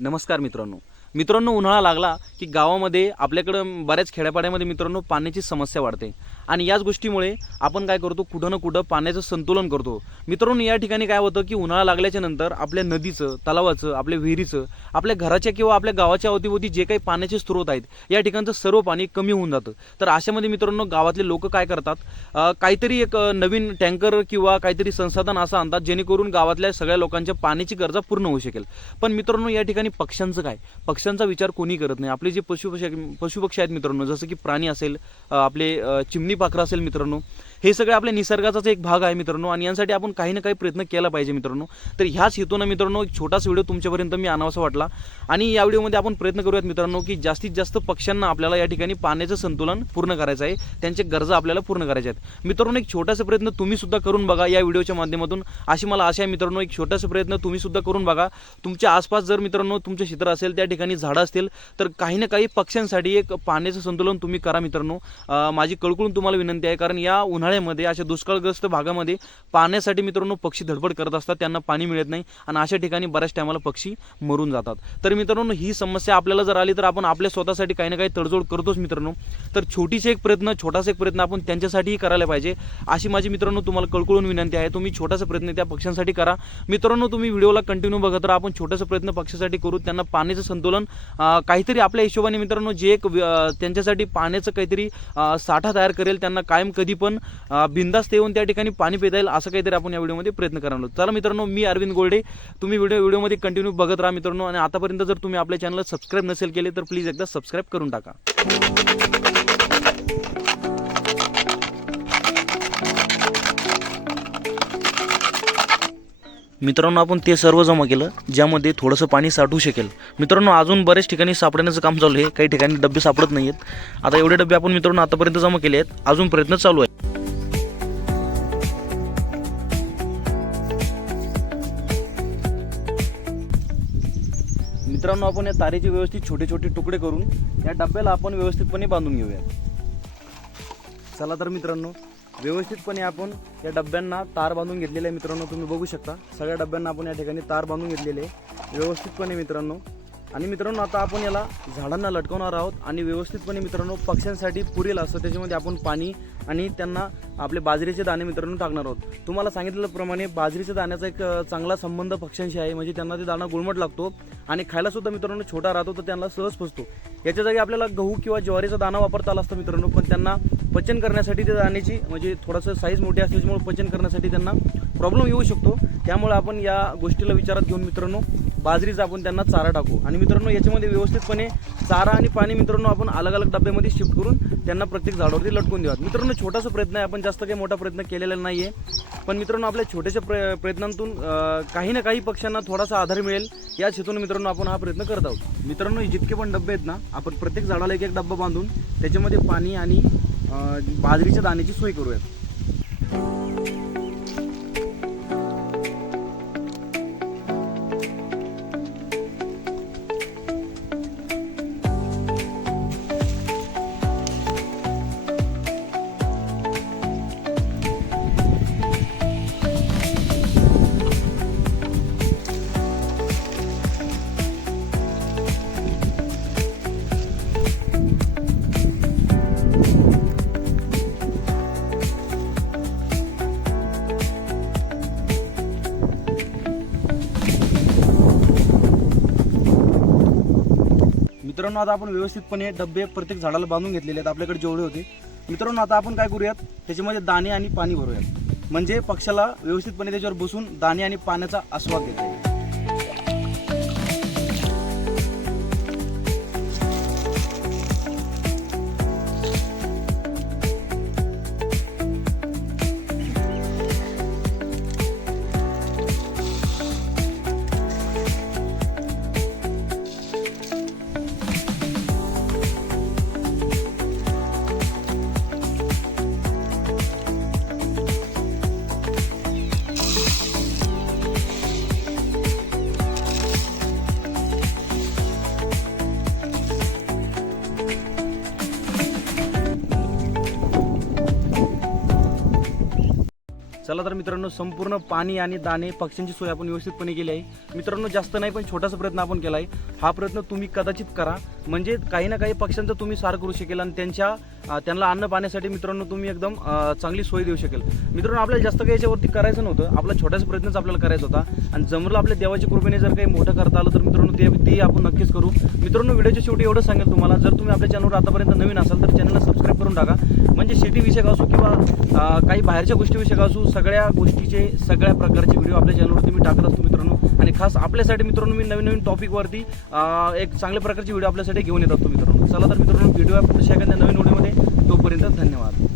नमस्कार मित्रांनो. मित्रांनो उन्हाळा लागला की गावामध्ये आपल्याकडं बऱ्याच खेड्यापाड्यामध्ये मित्रांनो पाण्याची समस्या वाढते. आणि याच गोष्टीमुळे आपण काय करतो कुठं ना कुठं पाण्याचं संतुलन करतो. मित्रांनो या ठिकाणी काय होतं की उन्हाळा लागल्याच्या नंतर आपल्या नदीचं तलावाचं आपल्या विहिरीचं आपल्या घराच्या किंवा आपल्या गावाच्या अवतीभोवती जे काही पाण्याचे स्रोत आहेत या ठिकाणचं सर्व पाणी कमी होऊन जातं. तर अशामध्ये मित्रांनो गावातले लोक काय करतात काहीतरी एक नवीन टँकर किंवा काहीतरी संसाधन असं आणतात जेणेकरून गावातल्या सगळ्या लोकांच्या पाण्याची गरजा पूर्ण होऊ शकेल. पण मित्रांनो या ठिकाणी पक्ष्यांचं काय? पक्ष्यांचा विचार कोणी करत नाही. आपले जे पशुपक्षी पशुपक्षी आहेत मित्रांनो जसं की प्राणी असेल आपले चिमणी पाखरं असेल मित्रांनो. हे सगळे आपल्या निसर्गाचाच एक भाग आहे मित्रांनो आणि यांसाठी आपण काही ना काही प्रयत्न केला पाहिजे मित्रांनो. तर ह्याच हेतून मित्रांनो एक छोटासा व्हिडिओ तुमच्यापर्यंत मी आणावासा वाटला. आणि या व्हिडिओमध्ये आपण प्रयत्न करूयात मित्रांनो की जास्तीत जास्त पक्ष्यांना आपल्याला या ठिकाणी पाण्याचं संतुलन पूर्ण करायचं आहे. त्यांचे गरजा आपल्याला पूर्ण करायच्या आहेत. मित्रांनो एक छोटासा प्रयत्न तुम्ही सुद्धा करून बघा या व्हिडिओच्या माध्यमातून. अशी मला आशा आहे मित्रांनो एक छोटासा प्रयत्न तुम्ही सुद्धा करून बघा. तुमच्या आसपास जर मित्रांनो तुमचे क्षेत्र असेल त्या ठिकाणी झाडं असतील तर काही ना काही पक्ष्यांसाठी एक पाण्याचं संतुलन तुम्ही करा मित्रांनो. माझी कळकळून तुम्हाला विनंती आहे कारण या उन्हाळ्या उन्हाळ्यामध्ये अशा दुष्काळग्रस्त भागामध्ये पाण्यासाठी मित्रांनो पक्षी धडपड करत असतात त्यांना पाणी मिळत नाही आणि अशा ठिकाणी बऱ्याच टायमाला पक्षी मरून जातात. तर मित्रांनो ही समस्या आपल्याला जर आली तर आपण आपल्या स्वतःसाठी काही ना काही तडजोड करतोच मित्रांनो. तर छोटीशी एक प्रयत्न छोटासा एक प्रयत्न आपण त्यांच्यासाठीही करायला पाहिजे. अशी माझी मित्रांनो तुम्हाला कळकळून विनंती आहे तुम्ही छोटासा प्रयत्न त्या पक्ष्यांसाठी करा. मित्रांनो तुम्ही व्हिडिओला कंटिन्यू बघत राहा आपण छोटासा प्रयत्न पक्षासाठी करू त्यांना पाण्याचं संतुलन काहीतरी आपल्या हिशोबाने मित्रांनो जे एक त्यांच्यासाठी पाण्याचं काहीतरी साठा तयार करेल त्यांना कायम कधी पण बिंदास्त बिनधास्त येऊन त्या ठिकाणी पाणी पिता येईल असं काहीतरी आपण या व्हिडिओमध्ये प्रयत्न करणार आहोत. चला मित्रांनो मी अरविंद गोल्डे. तुम्ही व्हिडिओ व्हिडिओमध्ये कंटिन्यू बघत राहा मित्रांनो आणि आतापर्यंत जर तुम्ही आपल्या चॅनलला सबस्क्राईब नसेल केले तर प्लीज एकदा सबस्क्राईब करून टाका. मित्रांनो आपण ते सर्व जमा केलं ज्यामध्ये थोडंसं पाणी साठवू शकेल. मित्रांनो अजून बरेच ठिकाणी सापडण्याचं काम चालू आहे. काही ठिकाणी डबे सापडत नाही आहेत आता एवढे डबे आपण मित्रांनो आतापर्यंत जमा केले आहेत. अजून प्रयत्न चालू आहे मित्रांनो आपण या तारेचे व्यवस्थित छोटे छोटे तुकडे करून या डब्याला आपण व्यवस्थितपणे बांधून घेऊया. चला तर मित्रांनो व्यवस्थितपणे आपण या डब्यांना तार बांधून घेतलेले आहे मित्रांनो तुम्ही बघू शकता. सगळ्या डब्यांना आपण या ठिकाणी तार बांधून घेतलेले आहे. व्यवस्थितपणे मित्रांनो आणि मित्रांनो आता आपण याला झाडांना लटकवणार आहोत आणि व्यवस्थितपणे मित्रांनो पक्ष्यांसाठी पुरेल असं त्याच्यामध्ये आपण पाणी आणि त्यांना आपले बाजरीचे दाणे मित्रांनो टाकणार आहोत. तुम्हाला सांगितल्याप्रमाणे बाजरीच्या दाण्याचा एक चांगला संबंध पक्ष्यांशी आहे. म्हणजे त्यांना ते दाणा गुळमट लागतो आणि खायला सुद्धा मित्रांनो छोटा राहतो तर त्यांना सहज फसतो. याच्या जागी आपल्याला गहू किंवा ज्वारीचा दाणा वापरता आला असतं मित्रांनो पण त्यांना पचन करण्यासाठी त्या दाण्याची म्हणजे थोडंसं साईज मोठी असल्यामुळे पचन करण्यासाठी त्यांना प्रॉब्लेम येऊ शकतो. त्यामुळे आपण या गोष्टीला विचारात घेऊन मित्रांनो बाजरीचा आपण त्यांना चारा टाकू. आणि मित्रांनो याच्यामध्ये व्यवस्थितपणे चारा आणि पाणी मित्रांनो आपण अलग अलग डब्यामध्ये शिफ्ट करून त्यांना प्रत्येक झाडावरती लटकून देऊयात. मित्रांनो छोटासा प्रयत्न आहे आपण जास्त काही मोठा प्रयत्न केलेला नाही आहे पण मित्रांनो आपल्या छोट्याशा प्र प्रयत्नांतून काही ना काही पक्ष्यांना थोडासा आधार मिळेल. याच हेतून मित्रांनो आपण हा प्रयत्न करत आहोत. मित्रांनो जितके पण डब्बे आहेत ना आपण प्रत्येक झाडाला एक एक डब्बा बांधून त्याच्यामध्ये पाणी आणि बाजरीच्या दाण्याची सोय करूयात. मित्रांनो आता आपण व्यवस्थितपणे डबे प्रत्येक झाडाला बांधून घेतलेले आहेत. आपल्याकडे जेवढे होते. मित्रांनो आता आपण काय करूयात? त्याच्यामध्ये दाणे आणि पाणी भरूयात. म्हणजे पक्षाला व्यवस्थितपणे त्याच्यावर बसून दाणे आणि पाण्याचा आस्वाद घेता येईल चला तर मित्रांनो संपूर्ण पाणी आणि दाणे पक्ष्यांची सोय आपण व्यवस्थितपणे केली आहे. मित्रांनो जास्त नाही पण छोटासा प्रयत्न आपण केला आहे. हा प्रयत्न तुम्ही कदाचित करा. म्हणजे काही ना काही पक्ष्यांचं तुम्ही सार करू शकेल आणि त्यांच्या त्यांना अन्न पाण्यासाठी मित्रांनो तुम्ही एकदम चांगली सोय देऊ शकेल. मित्रांनो आपल्याला जास्त काही याच्यावरती करायचं नव्हतं. आपला छोटासा प्रयत्नच आपल्याला करायचा होता. आणि जमलं आपल्या देवाच्या कृपेने जर काही मोठं करता आलं तर मित्रांनो ते ते आपण नक्कीच करू. मित्रांनो व्हिडिओच्या शेवटी एवढं सांगेल तुम्हाला. जर तुम्ही आपल्या चॅनलवर आतापर्यंत नवीन असाल तर चॅनलला सबस्क्राईब करून टाका. म्हणजे शेतीविषयक असो किंवा काही बाहेरच्या गोष्टीविषयक असो सगळ्या गोष्टीचे सगळ्या प्रकारचे व्हिडिओ आपल्या चॅनलवरती मी टाकत असतो मित्रांनो. आणि खास आपल्यासाठी मित्रांनो मी नवीन नवीन टॉपिकवरती एक चांगल्या प्रकारचे व्हिडिओ आपल्यासाठी घेऊन येत असतो मित्रांनो. चला तर मित्रांनो व्हिडिओ पुढच्या एखाद्या नवीन व्हिडिओ तोपर्यंत धन्यवाद.